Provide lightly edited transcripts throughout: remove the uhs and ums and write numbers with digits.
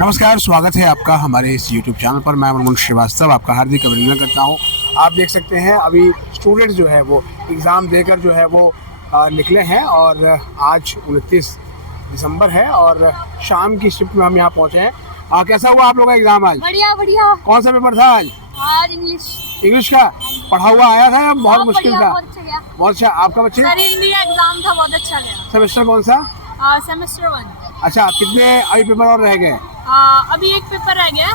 नमस्कार, स्वागत है आपका हमारे इस YouTube चैनल पर। मैं मनमोहन श्रीवास्तव आपका हार्दिक अभिनंदन करता हूँ। आप देख सकते हैं अभी स्टूडेंट्स जो है वो एग्ज़ाम देकर जो है वो निकले हैं और आज 29 दिसंबर है और शाम की शिफ्ट में हम यहाँ पहुँचे हैं। कैसा हुआ आप लोगों का एग्ज़ाम आज? बढ़िया बढ़िया। कौन सा पेपर था आज? आज इंग्लिश का पढ़ा हुआ आया था या बहुत मुश्किल था? बहुत अच्छा गया। बहुत अच्छा। आपका बच्चे? सर हिंदी एग्जाम था, बहुत अच्छा गया। सेमेस्टर कौन सा? सेमेस्टर 1। अच्छा, कितने अभी पेपर और रह गए? अभी एक पेपर रह गया,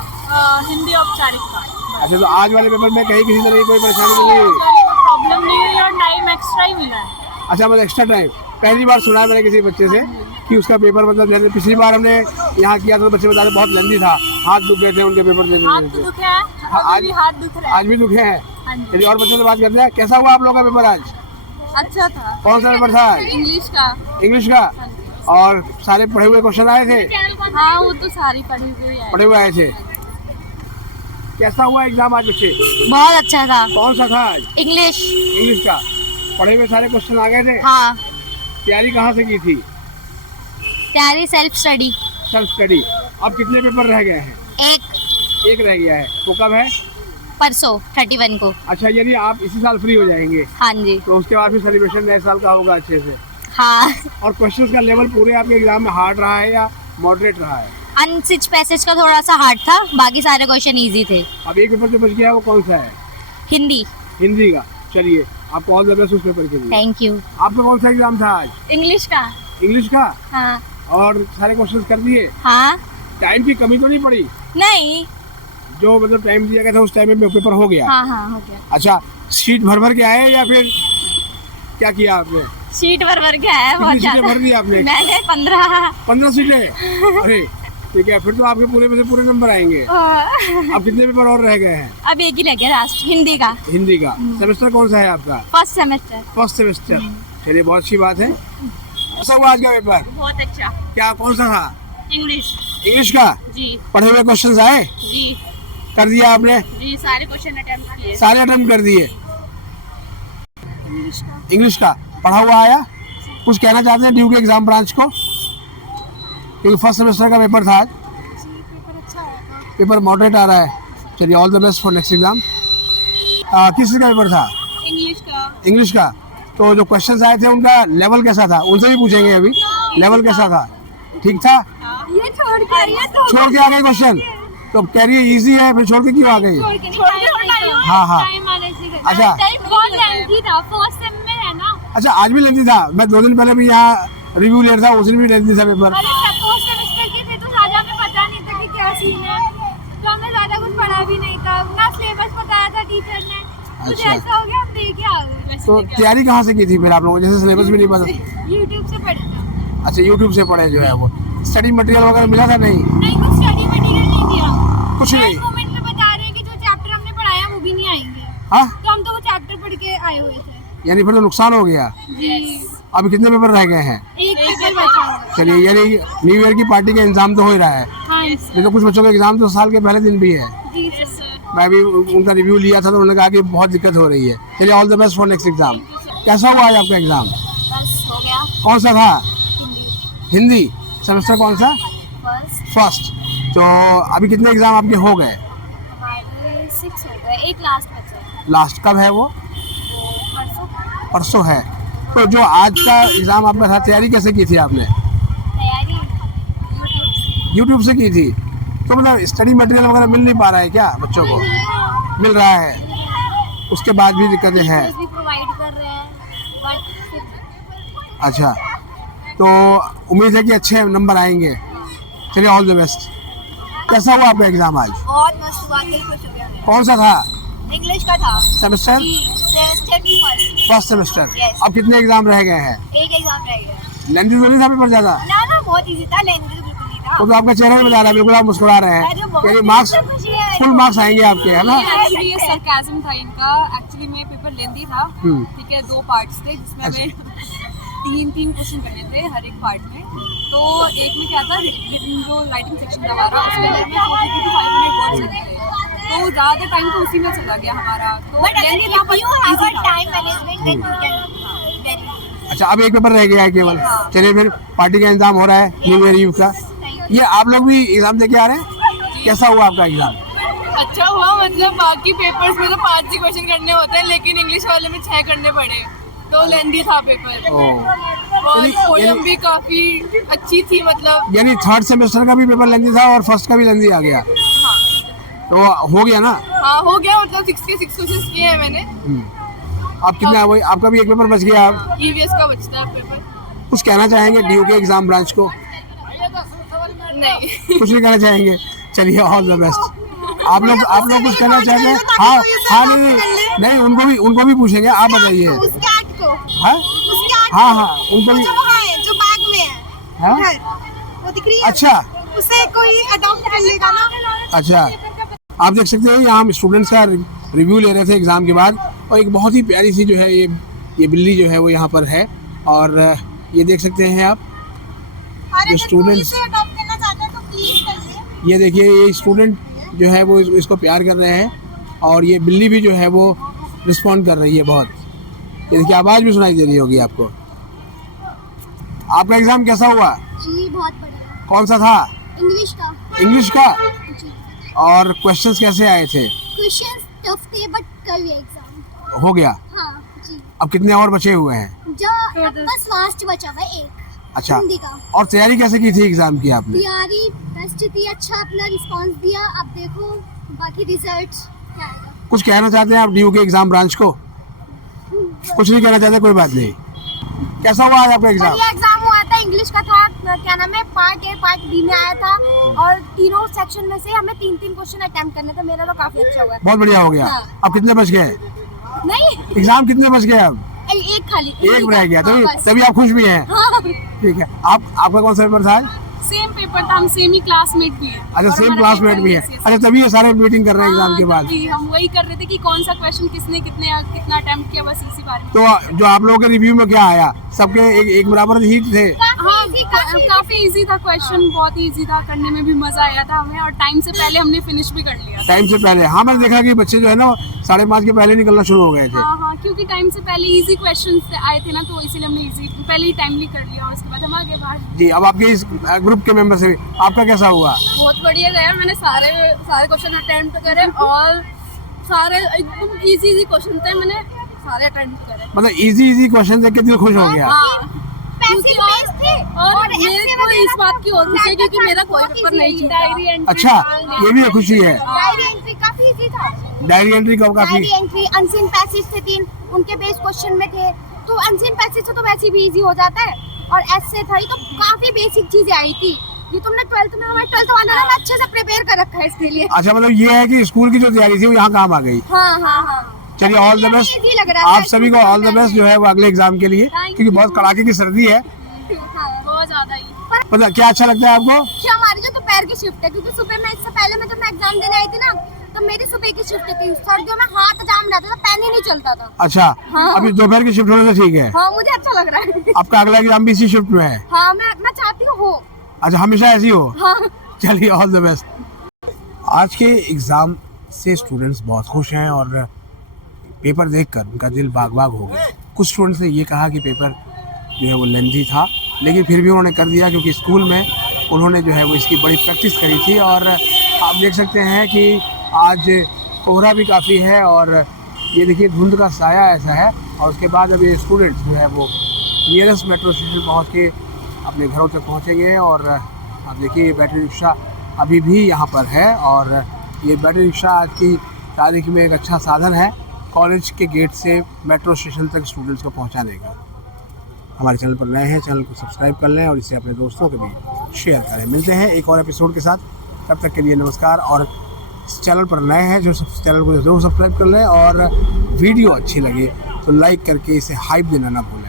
हिंदी औपचारिक का। अच्छा, तो आज वाले पेपर में कहीं किसी तरह की कोई परेशानी नहीं हुई? प्रॉब्लम नहीं हुई और टाइम एक्स्ट्रा ही मिला है। अच्छा, मतलब एक्स्ट्रा टाइम। पहली बार सुना है मैंने किसी बच्चे से कि उसका पेपर मतलब जैसे पिछली बार हमने यहाँ किया था तो बच्चे बता रहे बहुत लेंदी था, हाथ दुख गए थे उनके पेपर देने हाथ तो दुखे हैं, आज भी हाथ दुख रहे हैं। आज भी दुखे हैं। हाँ जी। चलिए और बच्चों से बात करते हैं। कैसा हुआ आप लोगों का पेपर आज? अच्छा था। कौन सा पेपर था? इंग्लिश का। इंग्लिश का। और सारे पढ़े हुए क्वेश्चन आए थे? हाँ, वो तो सारी पढ़ी हुई आए थे। कैसा हुआ एग्जाम आज बच्चे? बहुत अच्छा था। कौन सा था आज? इंग्लिश का। पढ़े हुए सारे क्वेश्चन आ गए थे? हाँ। तैयारी कहाँ से की थी? तैयारी सेल्फ स्टडी। अब कितने पेपर रह गए हैं? एक रह गया है। तो कब है? परसों 31 को। अच्छा, यानी आप इसी साल फ्री हो जाएंगे? हाँ जी। तो उसके बाद फिर सेलिब्रेशन नए साल का होगा अच्छे से? हाँ। और क्वेश्चंस का लेवल पूरे आपके एग्जाम में हार्ड रहा है या मॉडरेट रहा है? अनसिच पैसेज का थोड़ा सा हार्ड था, बाकी सारे क्वेश्चन इजी थे। अब एक पेपर जो बच गया है वो कौन सा है? हिंदी का। चलिए, आपको ऑल द बेस्ट उस पेपर के लिए। Thank you. आपका कौन सा एग्जाम था आज? इंग्लिश का। हाँ। और सारे क्वेश्चंस कर दिए? हाँ। टाइम की कमी तो नहीं पड़ी? नहीं। जो मतलब टाइम दिया गया था उस टाइम में पेपर हो गया? हाँ, हो गया। अच्छा, शीट भर के आए या फिर क्या किया आपने? शीट भर के आया। बहुत कितनी सीटें भर दी आपने? मैंने 15 सीटें। अरे ठीक है, फिर तो आपके पूरे में से पूरे नंबर आएंगे। अब कितने पेपर और रह गए हैं? अब एक ही रह गया लास्ट, हिंदी का। सेमेस्टर कौन सा है आपका? First semester. चलिए, बहुत अच्छी बात है। कैसा हुआ आज का पेपर? बहुत अच्छा। क्या कौन सा था? इंग्लिश का। जी। पढ़े हुए क्वेश्चंस आए? जी। कर दिया आपने? जी, सारे क्वेश्चन अटेम्प्ट किए। सारे अटेम्प्ट कर दिए? इंग्लिश का पढ़ा हुआ आया? कुछ कहना चाहते हैं ड्यू के एग्जाम ब्रांच को? क्योंकि फर्स्ट सेमेस्टर का पेपर था आज। पेपर अच्छा है। पेपर मॉडरेट आ रहा है। चलिए, all the best for next exam. किस चीज़ का पेपर था? इंग्लिश का। तो जो क्वेश्चंस आए थे उनका लेवल कैसा था? उनसे भी पूछेंगे अभी। लेवल कैसा था? ठीक था? ये छोड़ के आ गए क्वेश्चन? तो कह रही है इजी है, फिर छोड़ के क्यों आ गई? हाँ। अच्छा। अच्छा, आज भी लेंदी था? मैं 2 दिन पहले भी यहाँ रिव्यू ले रहा था, उस दिन भी लेंदी था पेपर। पता नहीं था कि क्या सीन है, तो हमें ज्यादा कुछ पढ़ा भी नहीं था ना, सिलेबस बताया था टीचर ने। कुछ ऐसा हो गया, हम देखे आ गए। तो तैयारी कहाँ से की थी फिर आप लोगों? जैसे सिलेबस भी नहीं पता? यूट्यूब से पढ़ा था। अच्छा, यूट्यूब से पढ़े जो है वो। स्टडी मटेरियल वगैरह मिला था? नहीं, कुछ स्टडी मटेरियल नहीं दिया। कुछ नहीं। कमेंट में बता रहे हैं कि जो चैप्टर हमने पढ़ाया वो भी नहीं आएंगे। हाँ, तो हम तो वो चैप्टर पढ़ के आए हुए थे। यानी फिर तो नुकसान हो गया। जी। अभी कितने पेपर रह गए हैं? एक पेपर बचा है। चलिए, यानी न्यू ईयर की पार्टी का इंतजाम तो हो ही रहा है। हाँ, नहीं तो कुछ बच्चों का एग्जाम तो साल के पहले दिन भी है। जी सर। मैं भी उनका रिव्यू लिया था तो उन्होंने कहा कि बहुत दिक्कत हो रही है। चलिए, all the best for next exam. कैसा हुआ आज आपका एग्जाम? बस हो गया। कौन सा था? हिंदी। सेमेस्टर कौन सा? फर्स्ट। तो अभी कितने एग्जाम आपके हो गए? हमारे 6 हो गए, एक लास्ट बचा है। लास्ट कब है वो? परसों है। तो जो आज का एग्जाम आपका था, तैयारी कैसे की थी आपने? तैयारी यूट्यूब से की थी। तो मतलब स्टडी मटेरियल वगैरह मिल नहीं पा रहा है क्या बच्चों को? मिल रहा है, उसके बाद भी दिक्कतें हैं? भी प्रोवाइड कर रहे हैं, बट अच्छा, तो उम्मीद है कि अच्छे नंबर आएंगे। चलिए, ऑल द बेस्ट। कैसा हुआ आपका एग्जाम आज? बहुत मस्त हुआ, दिल खुश हो गया। कौन सा था? इंग्लिश का था। सेमेस्टर? First semester. Yes. अब कितने एग्जाम रह गए हैं? एक एग्जाम रह गया। लेंथी तो नहीं था पेपर ज्यादा? ना, बहुत इजी था, लेंथी तो बिल्कुल नहीं था। वो तो आपका चेहरा ही बता रहा है, बिल्कुल आप मुस्कुरा रहे हैं। यानी मार्क्स, फुल मार्क्स आएंगे आपके, है ना? एक्चुअली ये सरकाज़म था इनका। एक्चुअली में पेपर लेंथी था, ठीक है। 2 पार्ट्स थे जिसमें हमें 3 क्वेश्चन करने थे हर एक पार्ट में। तो एक में क्या था, जो राइटिंग सेक्शन था हमारा, उसमें हमें 450 to 500 वर्ड्स लिखने थे। तो ज़्यादा टाइम तो उसी में चला गया हमारा। तो लेंथी था पर easy था। अच्छा, अब एक पेपर रह गया है केवल। चलिए, फिर पार्टी का इंतजाम हो रहा है न्यू ईयर ईव का। ये आप लोग भी एग्जाम दे के आ रहे हैं? कैसा हुआ आपका एग्जाम? अच्छा हुआ, मतलब बाकी पेपर्स में तो 5 ही क्वेश्चन करने होते हैं, लेकिन इंग्लिश वाले में 6 करने पड़े, तो लेंदी था पेपर। और पोएम भी काफी अच्छी थी, मतलब यानी थर्ड सेमेस्टर का भी पेपर लेंदी था और फर्स्ट का भी लेंदी आ गया, हाँ तो हो गया ना? हाँ हो गया, मतलब 6 के 6 क्वेश्चन किए हैं मैंने। आप कितना वही आपका भी एक पेपर बच गया? आप ईवीएस का बचता है पेपर। कुछ कहना चाहेंगे डीयू के एग्जाम ब्रांच को? नहीं कुछ नहीं कहना चाहेंगे? चलिए ऑल द बेस्ट। आप लोग कुछ कहना चाहते हैं? हाँ हाँ, नहीं उनको भी पूछेंगे, आप बताइए। हाँ हाँ हाँ, उनको भी। जो बैग में है, हाँ? वो दिख रही है, अच्छा उसे कोई अडॉप्ट कर लेगा ना। अच्छा, आप देख सकते हैं यहाँ हम स्टूडेंट्स का रिव्यू ले रहे थे एग्जाम के बाद, और एक बहुत ही प्यारी सी जो है ये बिल्ली जो है वो यहाँ पर है, और ये देख सकते हैं आप जो स्टूडेंट्स, ये देखिए ये स्टूडेंट जो है वो इसको प्यार कर रहे हैं, और ये बिल्ली भी जो है वो रिस्पॉन्ड कर रही है बहुत। ये देखिए आवाज़ भी सुनाई दे रही होगी आपको। आपका एग्जाम कैसा हुआ? जी बहुत बढ़िया। कौन सा था? इंग्लिश का। इंग्लिश का? जी। और क्वेश्चंस कैसे आए थे? क्वेश्चंस टफ थे बट कर लिया एग्जाम। हो गया? हाँ जी। अब कितने और बचे हुए हैं? जो अब बस लास्ट बचा हुआ है एक। अच्छा, हिंदी का। और तैयारी कैसे की थी एग्जाम की आपने? तैयारी बेस्ट थी, अच्छा अपना रिस्पांस दिया। अब देखो बाकी रिजल्ट क्या आएगा। कुछ कहना चाहते हैं आप डीयू के एग्जाम ब्रांच को? कुछ नहीं कहना चाहते? कोई बात नहीं। कैसा हुआ आज आपका एग्जाम? बढ़िया एग्जाम हुआ था। इंग्लिश का था, क्या नाम है, पार्ट ए पार्ट बी में आया था, और तीनों सेक्शन में से हमें 3-3 क्वेश्चन अटेम्प्ट करने थे। मेरा तो काफी अच्छा हुआ। बहुत बढ़िया हो गया। हाँ। अब कितने बच गए नहीं, एग्जाम? कितने बच गए अब? एक खाली एक रह गया, हाँ, बस। तभी आप खुश भी हैं? हाँ। ठीक है। आपका कौन सा पेपर था आज? सेम पेपर था, हम सेम ही क्लासमेट भी हैं। अच्छा, और सेम हमारा क्लासमेट पेपर भी है। yes, yes। अच्छा, तभी ये सारे मीटिंग कर रहे हैं एग्जाम के बाद। जी, हम वही कर रहे थे कि कौन सा क्वेश्चन किसने कितना अटेम्प्ट किया, बस इसी बारे में। तो जो आप लोगों के रिव्यू में क्या आया? सबके एक बराबर ही थे? हाँ, काफी इजी था क्वेश्चन, बहुत ही इजी था, करने में भी मजा आया था हमें, और टाइम से पहले हमने फिनिश भी कर लिया। टाइम से पहले? हाँ, मैंने देखा कि बच्चे जो है ना 5:30 के पहले निकलना शुरू हो गए थे। हाँ हाँ, क्योंकि टाइम से पहले इजी क्वेश्चन आए थे ना, तो इसीलिए हमने इजी पहले ही टाइमली कर लिया, और उसके बाद हम आगे बाहर। जी, अब आपके इस ग्रुप के मेंबर से आपका कैसा हुआ? बहुत बढ़िया गया, मैंने सारे क्वेश्चन अटेम्प्ट करे, और सारे एकदम इजी क्वेश्चन थे, मैंने सारे अटेम्प्ट करे। मतलब इजी क्वेश्चन देख के दिल खुश हो गया। हाँ, पैसे बेस थे, और मेरे को इस बात की और खुशी है क्योंकि मेरा कोई पेपर नहीं छूटा। अच्छा, ये भी एक खुशी है। डायरी एंट्री काफी इजी था। डायरी एंट्री कब काफी? डायरी एंट्री, अनसीन पैसेज थे 3, उनके बेस क्वेश्चन में थे, तो अनसीन पैसेज से तो वैसे भी इजी हो जाता है, और ऐसे था ही तो काफी बेसिक चीजें आई थी। ये तुमने 12th में, हमारे 12th वाला ना अच्छे से प्रिपेयर कर रखा है इसके लिए। अच्छा, मतलब ये है कि स्कूल की जो तैयारी थी वो यहाँ काम आ गई। हाँ हाँ हाँ। चलिए ऑल द बेस्ट, इजी लग रहा था। आप सभी को ऑल द बेस्ट जो है वो अगले एग्जाम के लिए, क्योंकि बहुत कड़ाके की सर्दी है। बहुत ज्यादा ही। पता क्या अच्छा लगता है आपको? कि हमारी जो दोपहर की शिफ्ट है, क्योंकि सुबह में इससे पहले मैं जब मैं एग्जाम देने आई थी ना, तो मेरी सुबह की शिफ्ट थी। सर्दियों में हाथ जाम रहता था, पेन ही नहीं चलता था। अच्छा, हाँ। अभी दोपहर की शिफ्ट होने से ठीक है। हाँ, मुझे अच्छा लग रहा है। आपका अगला एग्जाम भी इसी शिफ्ट में है? हाँ, मैं चाहती हूँ हो। अच्छा, हमेशा ऐसी हो? हाँ। चलिए ऑल द बेस्ट। आज के एग्ज़ाम से स्टूडेंट्स बहुत खुश हैं, और पेपर देखकर उनका दिल बाग बाग हो गया। कुछ स्टूडेंट्स ने ये कहा कि पेपर जो है वो लेंथी था, लेकिन फिर भी उन्होंने कर दिया, क्योंकि स्कूल में उन्होंने जो है वो इसकी बड़ी प्रैक्टिस करी थी। और आप देख सकते हैं कि आज कोहरा भी काफ़ी है, और ये देखिए धुंध का साया ऐसा है। और उसके बाद अब ये स्टूडेंट्स जो है वो नियरेस्ट मेट्रो स्टेशन पहुँच के अपने घरों तक पहुँचेंगे। और आप देखिए ये बैटरी रिक्शा अभी भी यहाँ पर है, और ये बैटरी रिक्शा आज की तारीख में एक अच्छा साधन है कॉलेज के गेट से मेट्रो स्टेशन तक स्टूडेंट्स को पहुँचाने का। हमारे चैनल पर नए हैं, चैनल को सब्सक्राइब कर लें और इसे अपने दोस्तों के भी शेयर करें। मिलते हैं एक और एपिसोड के साथ, तब तक के लिए नमस्कार। और इस चैनल पर नए हैं जो चैनल को ज़रूर सब्सक्राइब कर लें, और वीडियो अच्छी लगे तो लाइक करके इसे हाइप देना ना भूलें।